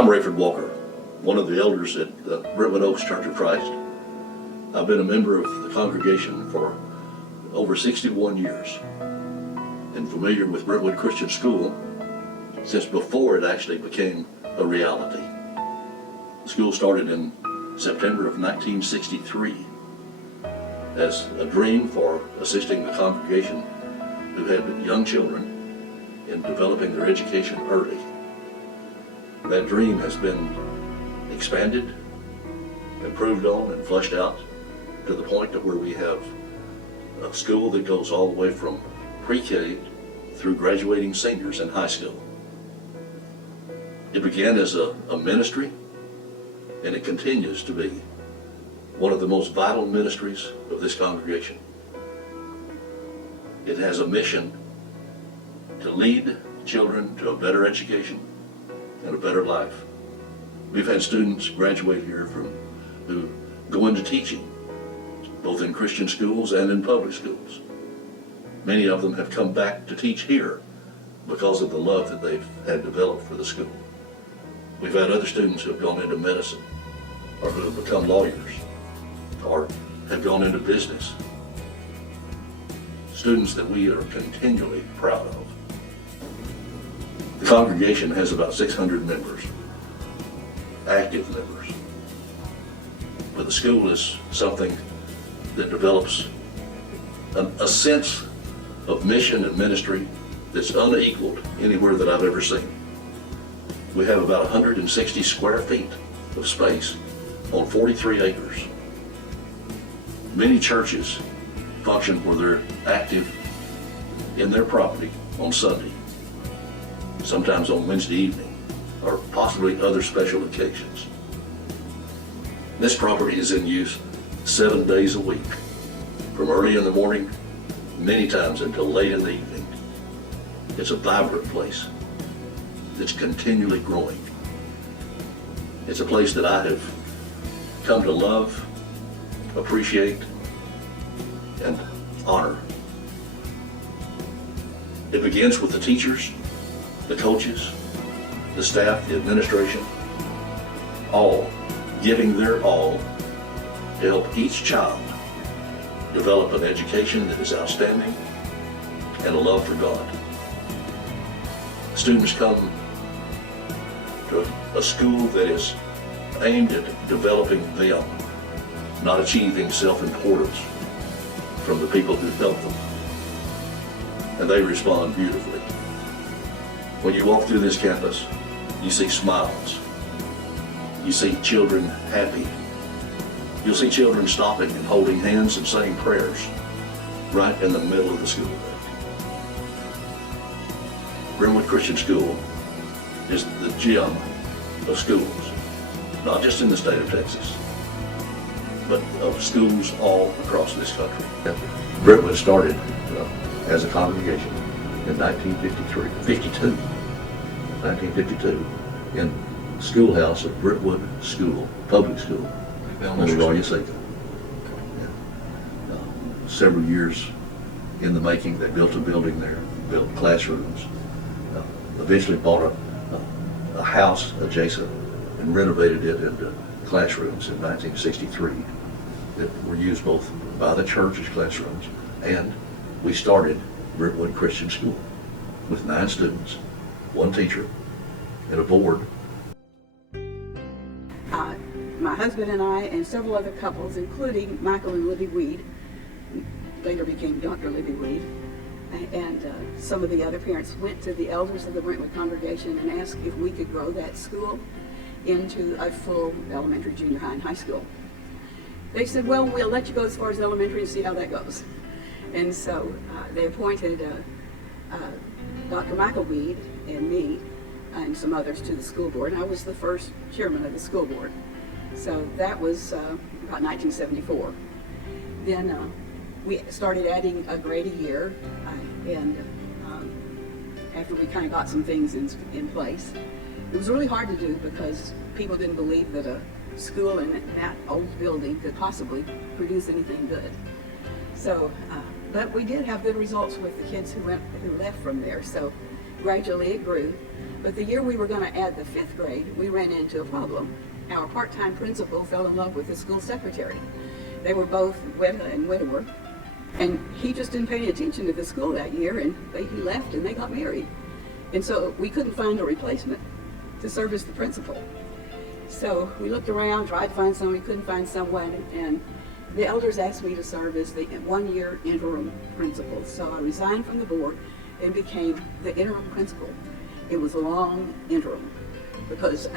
I'm Rayford Walker, one of the elders at the Brentwood Oaks Church of Christ. I've been a member of the congregation for over 61 years and familiar with Brentwood Christian School since before it actually became a reality. The school started in September of 1963 as a dream for assisting the congregation who had young children in developing their education early. That dream has been expanded, improved on, and fleshed out to the point that where we have a school that goes all the way from pre-K through graduating seniors in high school. It began as a ministry, and it continues to be one of the most vital ministries of this congregation. It has a mission to lead children to a better education and a better life. We've had students graduate here who go into teaching, both in Christian schools and in public schools. Many of them have come back to teach here because of the love that they've had developed for the school. We've had other students who have gone into medicine, or who have become lawyers, or have gone into business. Students that we are continually proud of. The congregation has about 600 members, active members. But the school is something that develops a sense of mission and ministry that's unequaled anywhere that I've ever seen. We have about 160 square feet of space on 43 acres. Many churches function where they're active in their property on Sunday, sometimes on Wednesday evening, or possibly other special occasions. This property is in use 7 days a week, from early in the morning, many times until late in the evening. It's a vibrant place that's continually growing. It's a place that I have come to love, appreciate, and honor. It begins with the teachers, the coaches, the staff, the administration, all giving their all to help each child develop an education that is outstanding and a love for God. Students come to a school that is aimed at developing them, not achieving self-importance from the people who help them. And they respond beautifully. When you walk through this campus, you see smiles. You see children happy. You'll see children stopping and holding hands and saying prayers right in the middle of the school day. Brentwood Christian School is the gem of schools, not just in the state of Texas, but of schools all across this country. Brentwood started as a congregation in 1952, in schoolhouse of Brentwood School, public school, on Royal Seca. Several years in the making, they built a building there, built classrooms, eventually bought a house adjacent and renovated it into classrooms in 1963 that were used both by the church as classrooms, and we started Brentwood Christian School with 9 students, 1 teacher, and a board. My husband and I and several other couples, including Michael and Libby Weed, later became Dr. Libby Weed, and some of the other parents went to the elders of the Brentwood congregation and asked if we could grow that school into a full elementary, junior high, and high school. They said, well, we'll let you go as far as elementary and see how that goes. And so they appointed Dr. Michael Weed and me and some others to the school board, and I was the first chairman of the school board. So that was about 1974. Then we started adding a grade a year, and after we kind of got some things in place. It was really hard to do because people didn't believe that a school in that old building could possibly produce anything good. So, but we did have good results with the kids who left from there. So gradually it grew. But the year we were going to add the 5th grade, we ran into a problem. Our part-time principal fell in love with the school secretary. They were both widow and widower, and he just didn't pay any attention to the school that year, and he left and they got married. And so we couldn't find a replacement to serve as the principal. So we looked around, tried to find someone, we couldn't find someone, and the elders asked me to serve as the 1-year interim principal. So I resigned from the board and became the interim principal. It was a long interim because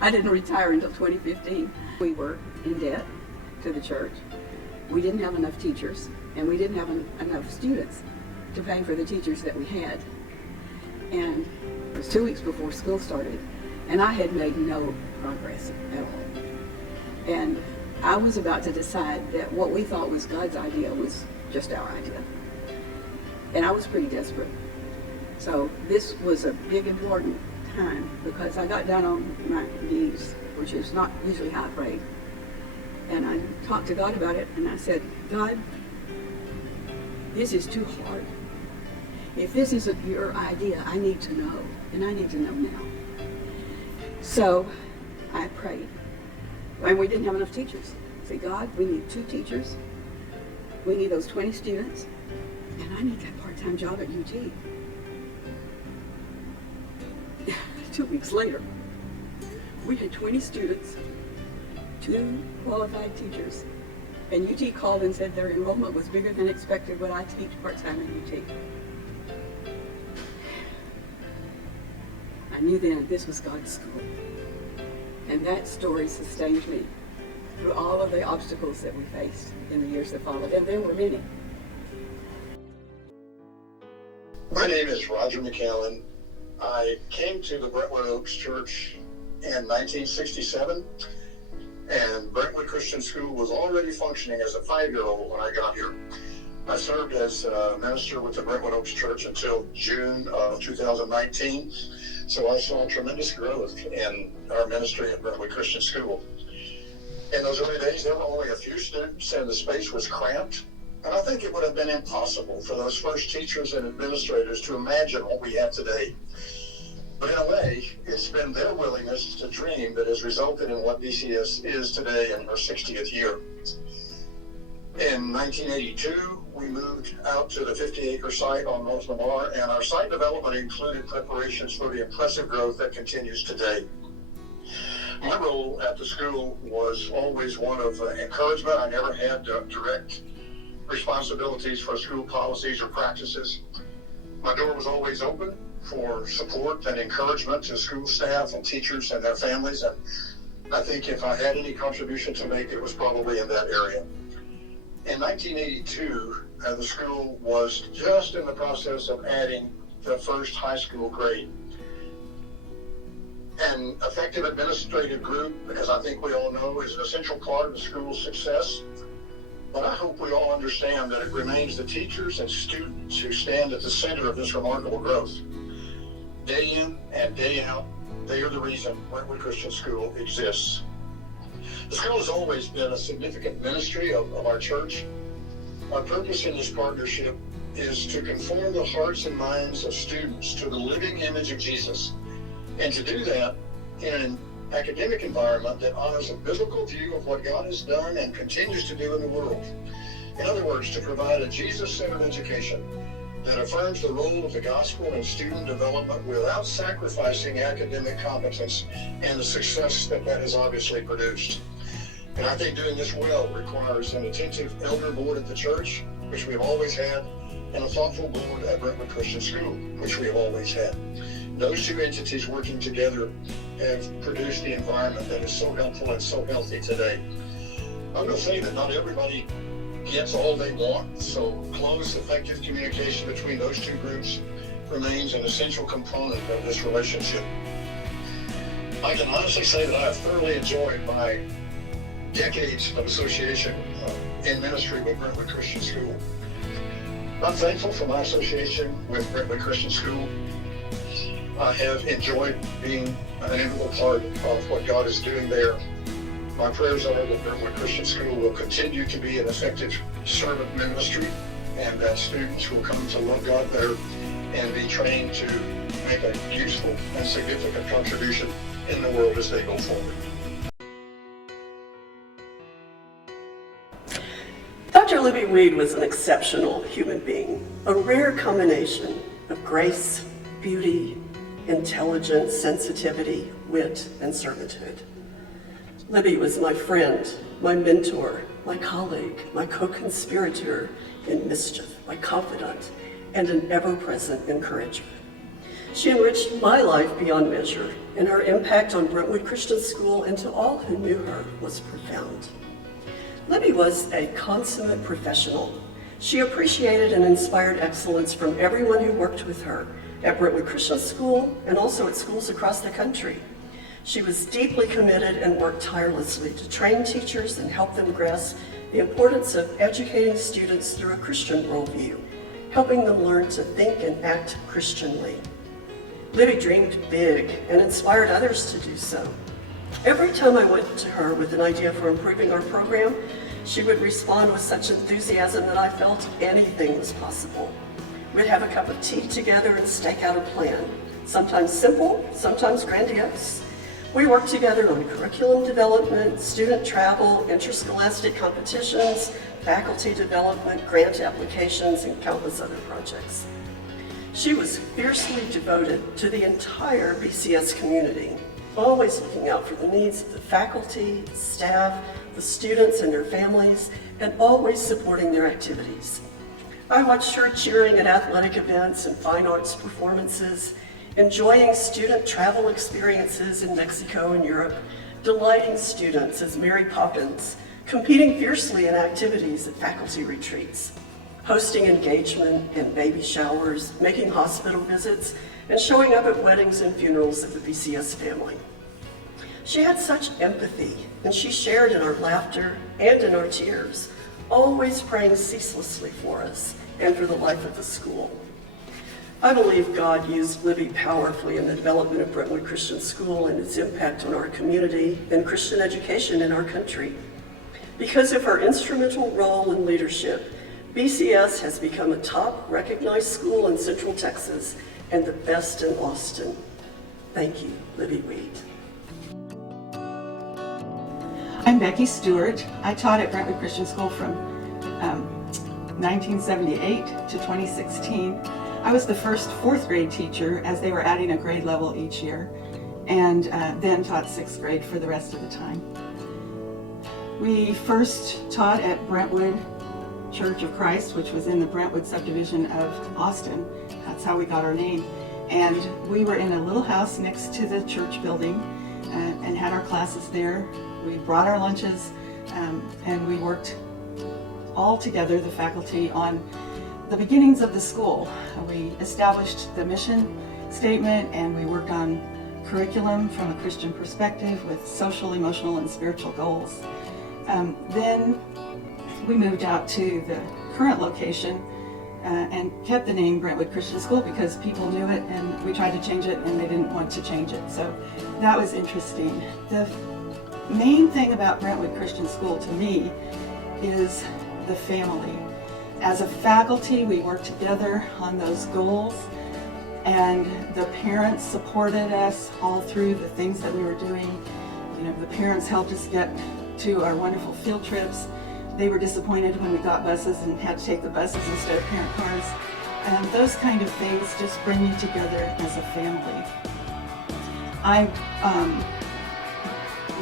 I didn't retire until 2015. We were in debt to the church. We didn't have enough teachers, and we didn't have enough students to pay for the teachers that we had. And it was 2 weeks before school started, and I had made no progress at all. And I was about to decide that what we thought was God's idea was just our idea. And I was pretty desperate. So this was a big, important time because I got down on my knees, which is not usually how I pray. And I talked to God about it, and I said, God, this is too hard. If this isn't your idea, I need to know, and I need to know now. So I prayed, and we didn't have enough teachers. I said, God, we need 2 teachers. We need those 20 students, and I need that part-time job at UT. 2 weeks later, we had 20 students, 2 qualified teachers, and UT called and said their enrollment was bigger than expected when I teach part-time at UT. I knew then this was God's school, and that story sustained me through all of the obstacles that we faced in the years that followed, and there were many. My name is Roger McAllen. I came to the Brentwood Oaks Church in 1967, and Brentwood Christian School was already functioning as a 5-year-old when I got here. I served as a minister with the Brentwood Oaks Church until June of 2019, so I saw tremendous growth in our ministry at Brentwood Christian School. In those early days, there were only a few students, and the space was cramped. And I think it would have been impossible for those first teachers and administrators to imagine what we have today. But in a way, it's been their willingness to dream that has resulted in what BCS is today in our 60th year. In 1982, we moved out to the 50-acre site on North Lamar, and our site development included preparations for the impressive growth that continues today. My role at the school was always one of encouragement. I never had direct responsibilities for school policies or practices. My door was always open for support and encouragement to school staff and teachers and their families, and I think if I had any contribution to make, it was probably in that area. In 1982, the school was just in the process of adding the first high school grade. An effective administrative group, because I think we all know, is an essential part of the school's success. But I hope we all understand that it remains the teachers and students who stand at the center of this remarkable growth. Day in and day out, they are the reason Brentwood Christian School exists. The school has always been a significant ministry of our church. Our purpose in this partnership is to conform the hearts and minds of students to the living image of Jesus, and to do that in an academic environment that honors a biblical view of what God has done and continues to do in the world. In other words, to provide a Jesus-centered education that affirms the role of the gospel in student development without sacrificing academic competence and the success that has obviously produced. And I think doing this well requires an attentive elder board at the church, which we have always had, and a thoughtful board at Brentwood Christian School, which we have always had. Those 2 entities working together have produced the environment that is so helpful and so healthy today. I'm going to say that not everybody gets all they want, so close, effective communication between those 2 groups remains an essential component of this relationship. I can honestly say that I have thoroughly enjoyed my decades of association in ministry with Brentwood Christian School. I'm thankful for my association with Brentwood Christian School. I have enjoyed being an integral part of what God is doing there. My prayers are that Brentwood Christian School will continue to be an effective servant ministry, and that students will come to love God better and be trained to make a useful and significant contribution in the world as they go forward. Dr. Libby Weed was an exceptional human being, a rare combination of grace, beauty, intelligence, sensitivity, wit, and servanthood. Libby was my friend, my mentor, my colleague, my co-conspirator in mischief, my confidant, and an ever-present encourager. She enriched my life beyond measure, and her impact on Brentwood Christian School and to all who knew her was profound. Libby was a consummate professional. She appreciated and inspired excellence from everyone who worked with her at Brentwood Christian School and also at schools across the country. She was deeply committed and worked tirelessly to train teachers and help them grasp the importance of educating students through a Christian worldview, helping them learn to think and act Christianly. Libby dreamed big and inspired others to do so. Every time I went to her with an idea for improving our program, she would respond with such enthusiasm that I felt anything was possible. We'd have a cup of tea together and stake out a plan, sometimes simple, sometimes grandiose. We worked together on curriculum development, student travel, interscholastic competitions, faculty development, grant applications, and countless other projects. She was fiercely devoted to the entire BCS community, always looking out for the needs of the faculty, staff, the students and their families, and always supporting their activities. I watched her cheering at athletic events and fine arts performances, enjoying student travel experiences in Mexico and Europe, delighting students as Mary Poppins, competing fiercely in activities at faculty retreats, hosting engagement and baby showers, making hospital visits, and showing up at weddings and funerals of the BCS family. She had such empathy, and she shared in our laughter and in our tears, always praying ceaselessly for us and for the life of the school. I believe God used Libby powerfully in the development of Brentwood Christian School and its impact on our community and Christian education in our country. Because of her instrumental role in leadership, BCS has become a top recognized school in Central Texas and the best in Austin. Thank you, Libby Weed. I'm Becky Stewart. I taught at Brentwood Christian School from 1978 to 2016. I was the first fourth grade teacher as they were adding a grade level each year, and then taught sixth grade for the rest of the time. We first taught at Brentwood Church of Christ, which was in the Brentwood subdivision of Austin. That's how we got our name. And we were in a little house next to the church building and had our classes there. We brought our lunches and we worked all together, the faculty, on the beginnings of the school. We established the mission statement and we worked on curriculum from a Christian perspective with social, emotional, and spiritual goals. Then we moved out to the current location and kept the name Brentwood Christian School because people knew it, and we tried to change it and they didn't want to change it. So that was interesting. The main thing about Brentwood Christian School to me is the family. As a faculty, we worked together on those goals, and the parents supported us all through the things that we were doing. You know, the parents helped us get to our wonderful field trips. They were disappointed when we got buses and had to take the buses instead of parent cars. And those kind of things just bring you together as a family. I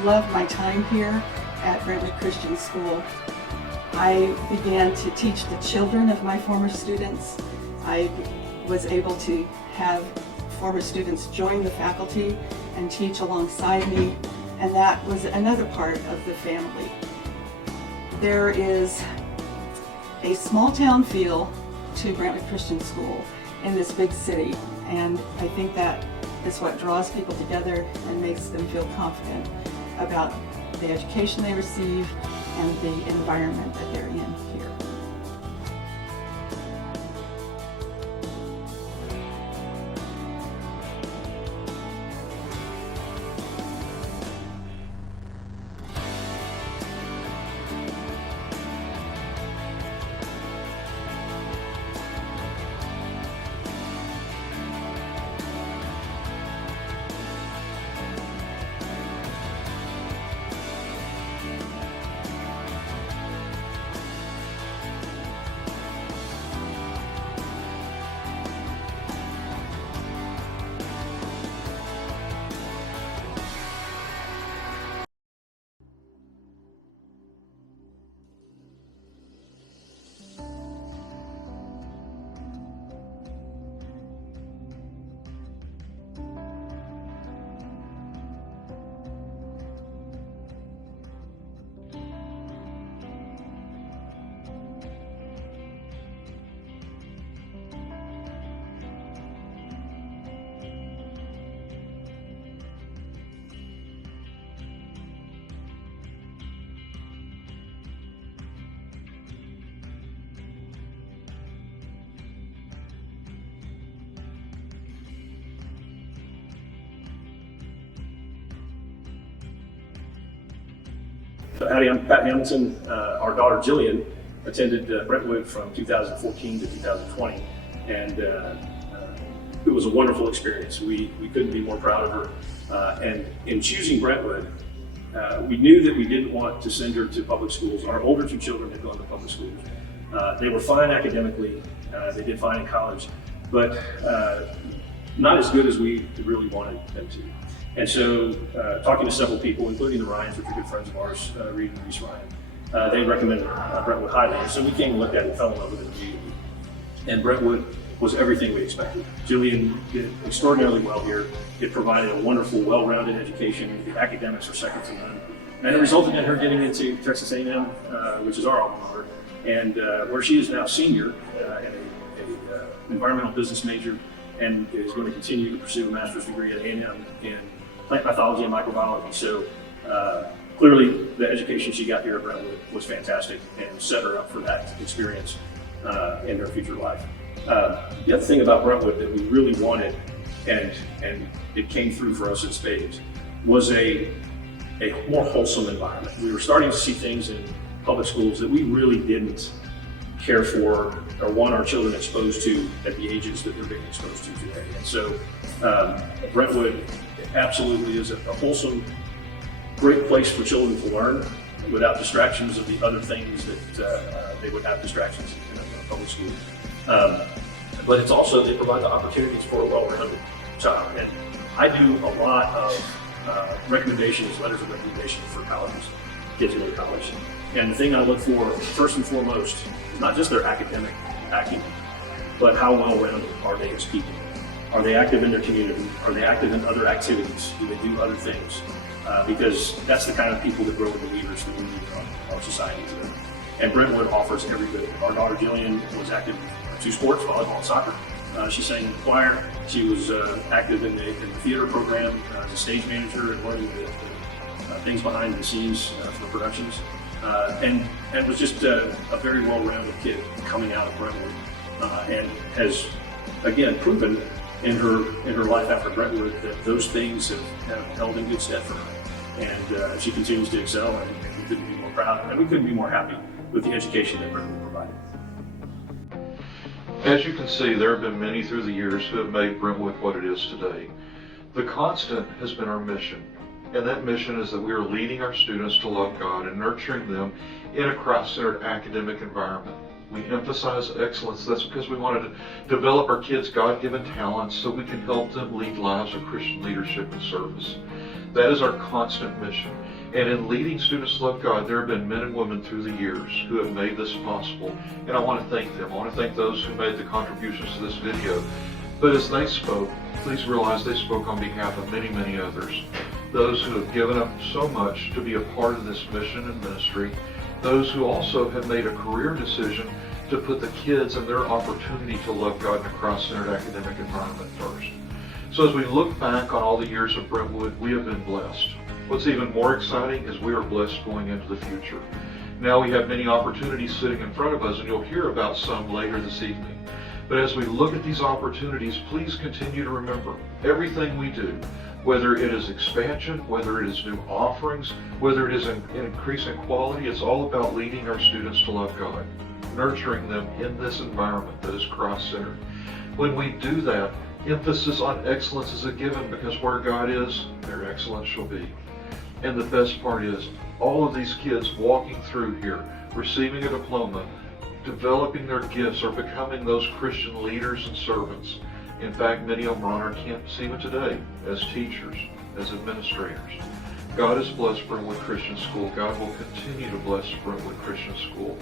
love my time here at Brentwood Christian School. I began to teach the children of my former students. I was able to have former students join the faculty and teach alongside me, and that was another part of the family. There is a small town feel to Brentwood Christian School in this big city, and I think that is what draws people together and makes them feel confident about the education they receive and the environment that they're in here. Howdy, I'm Pat Hamilton. Our daughter Jillian attended Brentwood from 2014 to 2020, and it was a wonderful experience. We couldn't be more proud of her. And in choosing Brentwood, we knew that we didn't want to send her to public schools. Our older two children had gone to public schools. They were fine academically. They did fine in college, but not as good as we really wanted them to. And so, talking to several people, including the Ryans, which are good friends of ours, Reed and Reese Ryan, they recommended Brentwood highly. And so we came and looked at it and fell in love with it immediately. And Brentwood was everything we expected. Jillian did extraordinarily well here. It provided a wonderful, well-rounded education. The academics are second to none. And it resulted in her getting into Texas A&M, which is our alma mater, and where she is now senior and an environmental business major, and is going to continue to pursue a master's degree at A&M in plant pathology and microbiology. So clearly the education she got here at Brentwood was fantastic and set her up for that experience in her future life. The other thing about Brentwood that we really wanted, and it came through for us in spades, was a more wholesome environment. We were starting to see things in public schools that we really didn't care for or want our children exposed to at the ages that they're being exposed to today. And so Brentwood absolutely is a wholesome, great place for children to learn without distractions of the other things that they would have distractions in a public school. But it's also, they provide the opportunities for a well-rounded child. And I do a lot of recommendations, letters of recommendation for colleges, kids who go to college. And the thing I look for, first and foremost, is not just their academic acumen, but how well-rounded are they as people? Are they active in their community? Are they active in other activities? Do they do other things? Because that's the kind of people that grow into leaders that we need in our society today. And Brentwood offers every bit. Our daughter Jillian was active in 2 sports, volleyball and soccer. She sang in the choir. She was active in the theater program as a stage manager and learning the things behind the scenes for the productions. And was just a very well-rounded kid coming out of Brentwood, and has again proven in her life after Brentwood that those things have held in good stead for her. And she continues to excel, and we couldn't be more proud, and we couldn't be more happy with the education that Brentwood provided. As you can see, there have been many through the years who have made Brentwood what it is today. The constant has been our mission, and that mission is that we are leading our students to love God and nurturing them in a Christ-centered academic environment. We emphasize excellence. That's because we wanted to develop our kids' God-given talents so we can help them lead lives of Christian leadership and service. That is our constant mission. And in leading students to love God, there have been men and women through the years who have made this possible. And I want to thank them. I want to thank those who made the contributions to this video. But as they spoke, please realize they spoke on behalf of many, many others. Those who have given up so much to be a part of this mission and ministry. Those who also have made a career decision to put the kids and their opportunity to love God in a cross-centered academic environment first. So as we look back on all the years of Brentwood, we have been blessed. What's even more exciting is we are blessed going into the future. Now we have many opportunities sitting in front of us, and you'll hear about some later this evening. But as we look at these opportunities, please continue to remember everything we do, whether it is expansion, whether it is new offerings, whether it is an increase in quality, it's all about leading our students to love God, nurturing them in this environment that is cross-centered. When we do that, emphasis on excellence is a given, because where God is, there excellence shall be. And the best part is, all of these kids walking through here, receiving a diploma, developing their gifts, are becoming those Christian leaders and servants. In fact, many of them are on our campus even today as teachers, as administrators. God has blessed Brentwood Christian School. God will continue to bless Brentwood Christian School.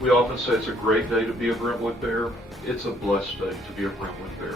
We often say it's a great day to be a Brentwood Bear. It's a blessed day to be a Brentwood Bear.